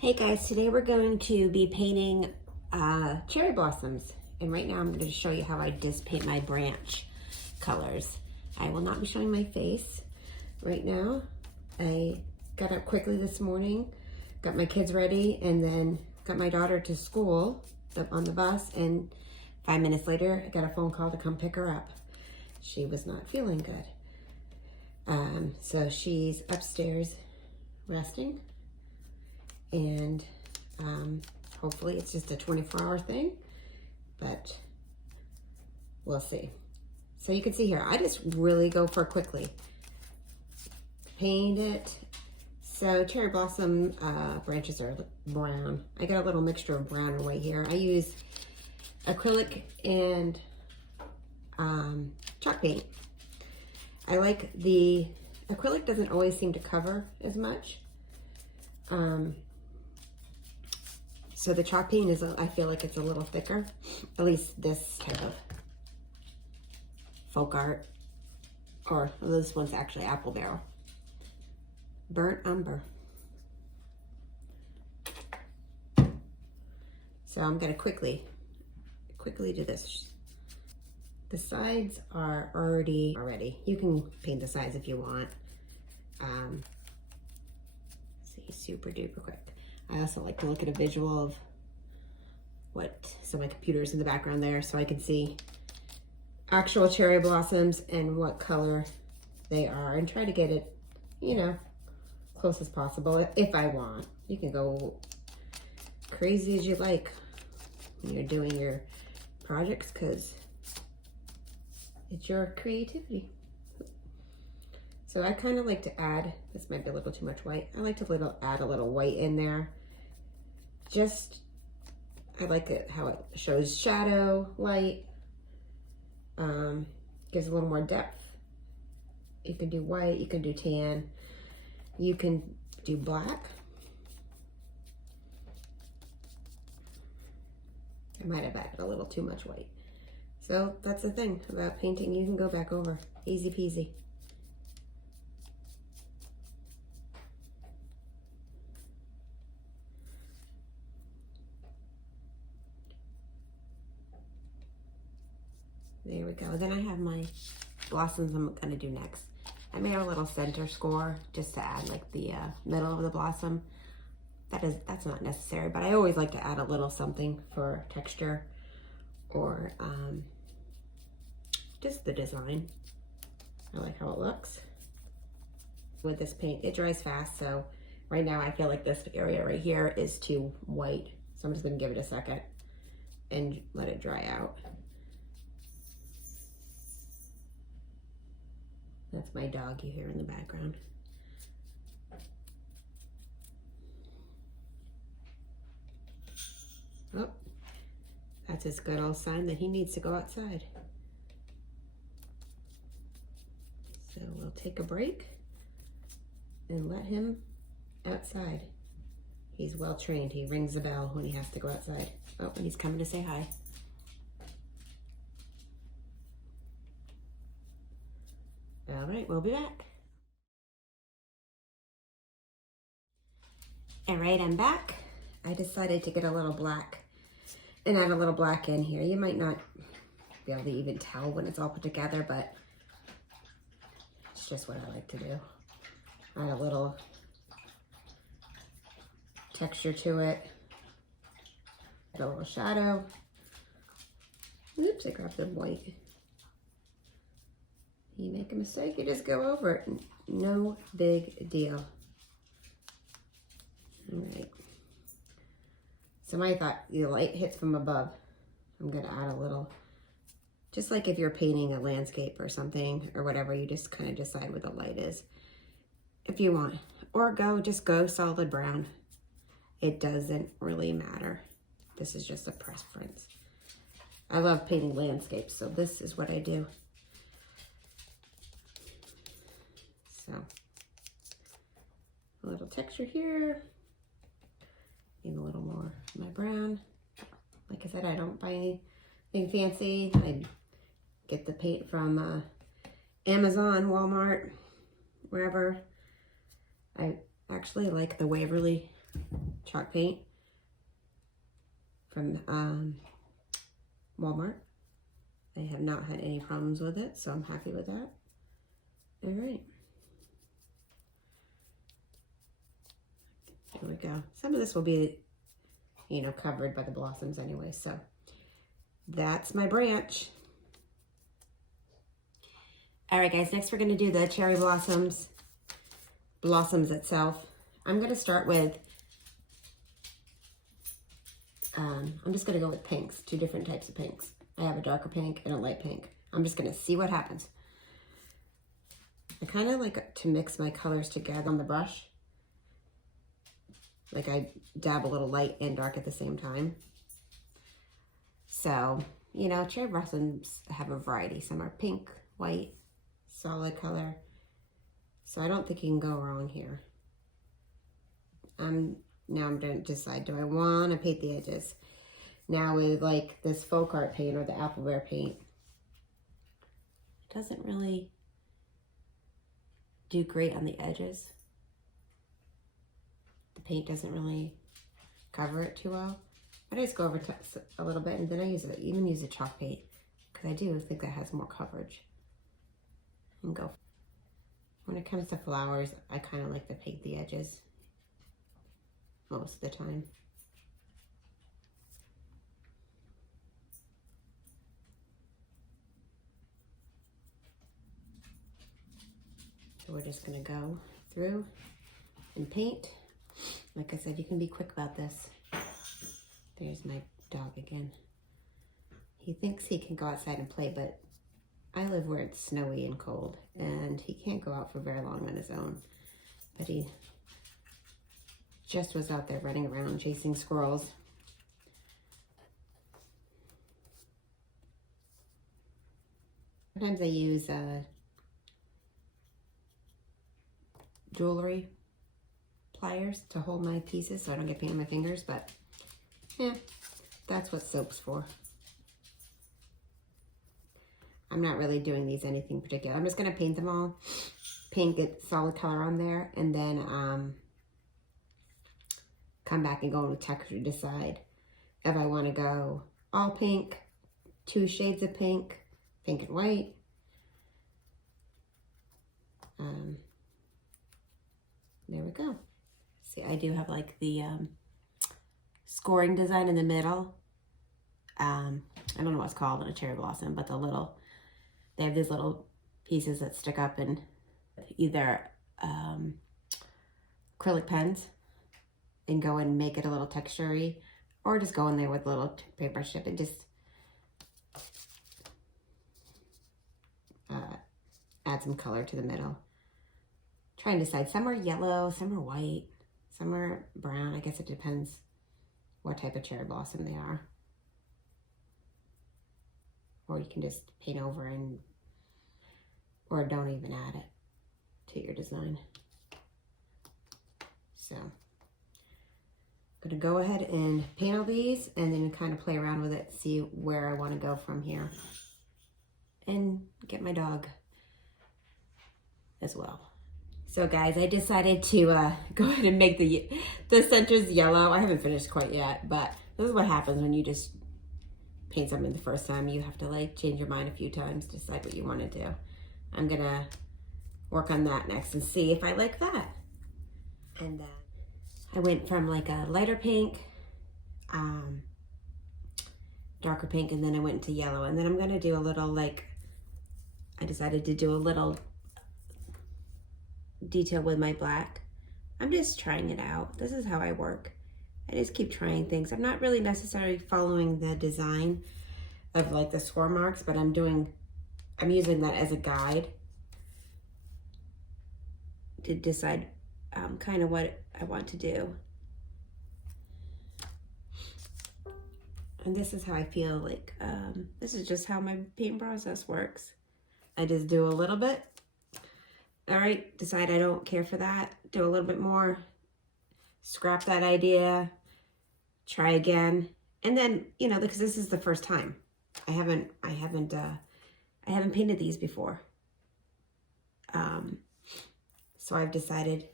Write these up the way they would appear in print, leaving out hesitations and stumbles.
Hey guys, today we're going to be painting cherry blossoms. And right now I'm going to show you how I just paint my branch colors. I will not be showing my face right now. I got up quickly this morning, got my kids ready, and then got my daughter to school on the bus. And 5 minutes later, I got a phone call to come pick her up. She was not feeling good. So she's upstairs resting. And hopefully it's just a 24-hour thing, but we'll see. So you can see here, I just really go for quickly. Paint it. So cherry blossom branches are brown. I got a little mixture of brown and white here. I use acrylic and chalk paint. I like the acrylic doesn't always seem to cover as much. So the chalk paint is, I feel like it's a little thicker, at least this type of folk art, or this one's actually apple barrel. Burnt umber. So I'm gonna quickly do this. The sides are already. You can paint the sides if you want. See, super duper quick. I also like to look at a visual of so my computer's in the background there so I can see actual cherry blossoms and what color they are and try to get it, you know, close as possible if I want. You can go crazy as you like when you're doing your projects because it's your creativity. So I kind of like to add, this might be a little too much white. I like to add a little white in there. I like it how it shows shadow, light, gives a little more depth. You can do white, you can do tan, you can do black. I might have added a little too much white. So that's the thing about painting, you can go back over, easy peasy. There we go. Then I have my blossoms I'm gonna do next. I made a little center score just to add like the middle of the blossom. That's not necessary, but I always like to add a little something for texture or just the design. I like how it looks. With this paint, it dries fast, so right now I feel like this area right here is too white. So I'm just gonna give it a second and let it dry out. That's my dog you hear in the background. Oh, that's his good old sign that he needs to go outside. So we'll take a break and let him outside. He's well trained. He rings the bell when he has to go outside. Oh, and he's coming to say hi. All right, we'll be back. All right, I'm back. I decided to get a little black and add a little black in here. You might not be able to even tell when it's all put together, but it's just what I like to do. Add a little texture to it. Add a little shadow. Oops, I grabbed the white. You make a mistake, you just go over it. No big deal. All right. So my thought, the light hits from above. I'm gonna add a little, just like if you're painting a landscape or something or whatever, you just kind of decide where the light is if you want. Or just go solid brown. It doesn't really matter. This is just a preference. I love painting landscapes, so this is what I do. So, a little texture here. Need a little more of my brown. Like I said, I don't buy anything fancy. I get the paint from Amazon, Walmart, wherever. I actually like the Waverly chalk paint from Walmart. I have not had any problems with it, so I'm happy with that. All right. There we go. Some of this will be, you know, covered by the blossoms anyway, so that's my branch. All right, guys, next we're going to do the cherry blossoms itself. I'm going to start with, I'm just going to go with pinks, 2 different types of pinks. I have a darker pink and a light pink. I'm just going to see what happens. I kind of like to mix my colors together on the brush. Like I dab a little light and dark at the same time. So, you know, cherry blossoms have a variety. Some are pink, white, solid color. So I don't think you can go wrong here. Now I'm going to decide, do I want to paint the edges? Now with like this folk art paint or the Appleware paint, it doesn't really do great on the edges. The paint doesn't really cover it too well. But I just go over a little bit and then I even use a chalk paint because I do think that has more coverage. And go. When it comes to flowers, I kind of like to paint the edges most of the time. So we're just gonna go through and paint. Like I said, you can be quick about this. There's my dog again. He thinks he can go outside and play, but I live where it's snowy and cold, and he can't go out for very long on his own. But he just was out there running around chasing squirrels. Sometimes I use jewelry pliers to hold my pieces so I don't get paint on my fingers, but yeah, that's what soap's for. I'm not really doing these anything particular. I'm just gonna paint them all, get solid color on there, and then come back and go with texture to decide if I want to go all pink, 2 shades of pink, pink and white. There we go. See, I do have like the scoring design in the middle. I don't know what's called in a cherry blossom, but they have these little pieces that stick up in either acrylic pens and go and make it a little texture-y, or just go in there with a little paper strip and just add some color to the middle. Try and decide. Some are yellow, some are white, some are brown. I guess it depends what type of cherry blossom they are. Or you can just paint over or don't even add it to your design. So I'm gonna go ahead and paint all these and then kind of play around with it, see where I want to go from here, and get my dog as well. So guys, I decided to go ahead and make the centers yellow. I haven't finished quite yet, but this is what happens when you just paint something the first time. You have to like change your mind a few times, decide what you want to do. I'm gonna work on that next and see if I like that. And I went from like a lighter pink, darker pink, and then I went to yellow. And then I'm gonna do a little I decided to do a little detail with my black. I'm just trying it out. This is how I work. I just keep trying things. I'm not really necessarily following the design of like the score marks, but I'm using that as a guide to decide kind of what I want to do. And this is how I feel like, this is just how my paint process works. I just do a little bit. All right, decide I don't care for that. Do a little bit more. Scrap that idea. Try again. And then, you know, because this is the first time. I haven't painted these before. So I've decided,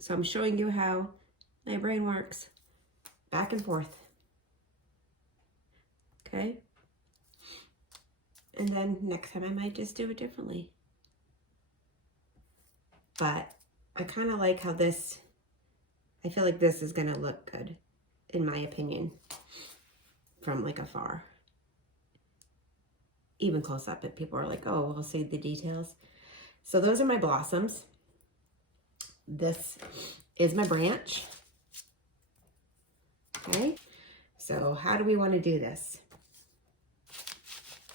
so I'm showing you how my brain works. back and forth. Okay. And then next time I might just do it differently. But I kind of like how this, I feel like this is going to look good, in my opinion, from like afar. Even close up, if people are like, oh, we'll see the details. So those are my blossoms. This is my branch. Okay, so how do we want to do this?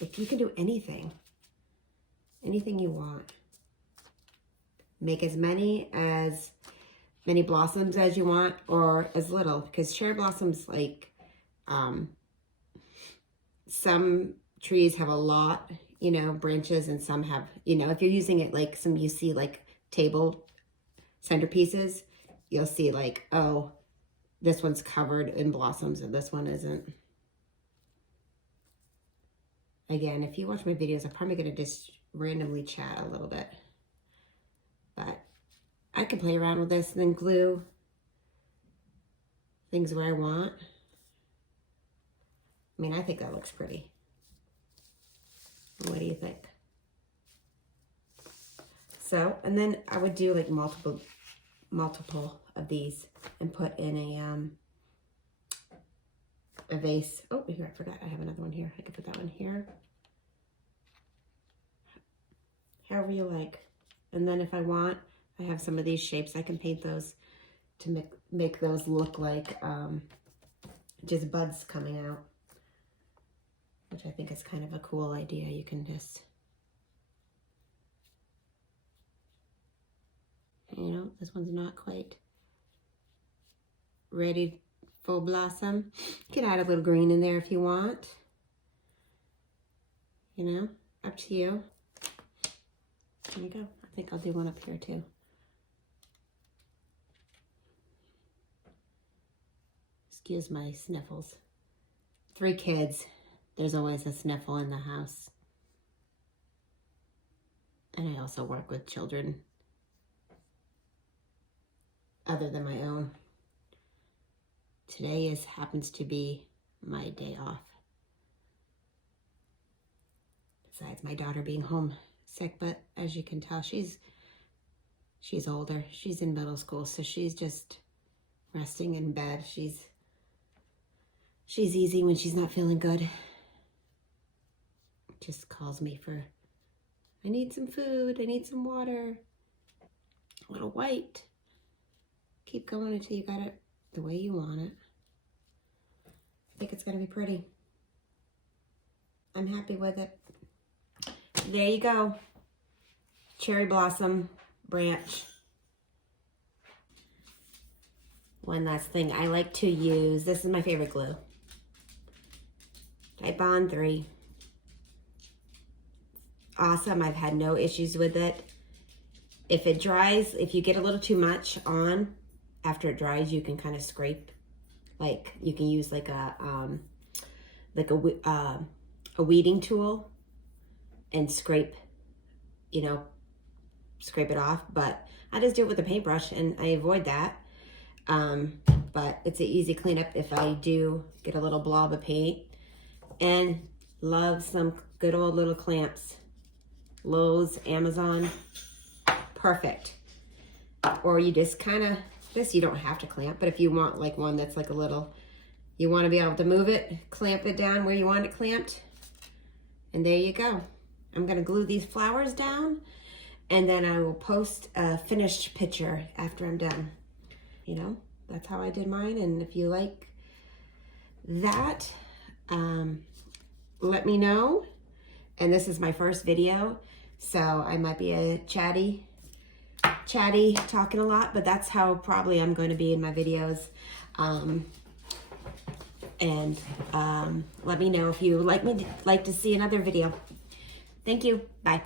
If you can do anything you want. Make as many blossoms as you want, or as little, because cherry blossoms, like, some trees have a lot, you know, branches, and some have, you know, if you're using it like some, you see like table centerpieces, you'll see like, oh, this one's covered in blossoms and this one isn't. Again, if you watch my videos, I'm probably going to just randomly chat a little bit. But I can play around with this and then glue things where I want. I mean, I think that looks pretty. What do you think? So, and then I would do like multiple of these and put in a vase. Oh, here, I forgot. I have another one here. I could put that one here. However you like. And then if I want, I have some of these shapes. I can paint those to make those look like just buds coming out, which I think is kind of a cool idea. You can just, you know, this one's not quite ready, full blossom. You can add a little green in there if you want. You know, up to you. There you go. I think I'll do one up here too. Excuse my sniffles. 3 kids. There's always a sniffle in the house. And I also work with children other than my own. Today happens to be my day off. Besides my daughter being home sick, but as you can tell, she's older. She's in middle school, so she's just resting in bed. She's easy when she's not feeling good. Just calls me for, I need some food, I need some water. A little white. Keep going until you got it the way you want it. I think it's gonna be pretty. I'm happy with it. There you go. Cherry blossom branch. One last thing I like to use, this is my favorite glue. Titebond 3. Awesome, I've had no issues with it. If it dries, if you get a little too much on, after it dries, you can kind of scrape. Like, you can use like a weeding tool and scrape, you know, scrape it off. But I just do it with a paintbrush and I avoid that. But it's an easy cleanup if I do get a little blob of paint. And love some good old little clamps. Lowe's, Amazon, perfect. Or you just kind of, this you don't have to clamp, but if you want like one that's like a little, you want to be able to move it, clamp it down where you want it clamped. And there you go. I'm going to glue these flowers down and then I will post a finished picture after I'm done. You know, that's how I did mine. And if you like that, let me know. And this is my first video, so I might be a chatty, talking a lot, but that's how probably I'm going to be in my videos. Let me know if you like to see another video. Thank you. Bye.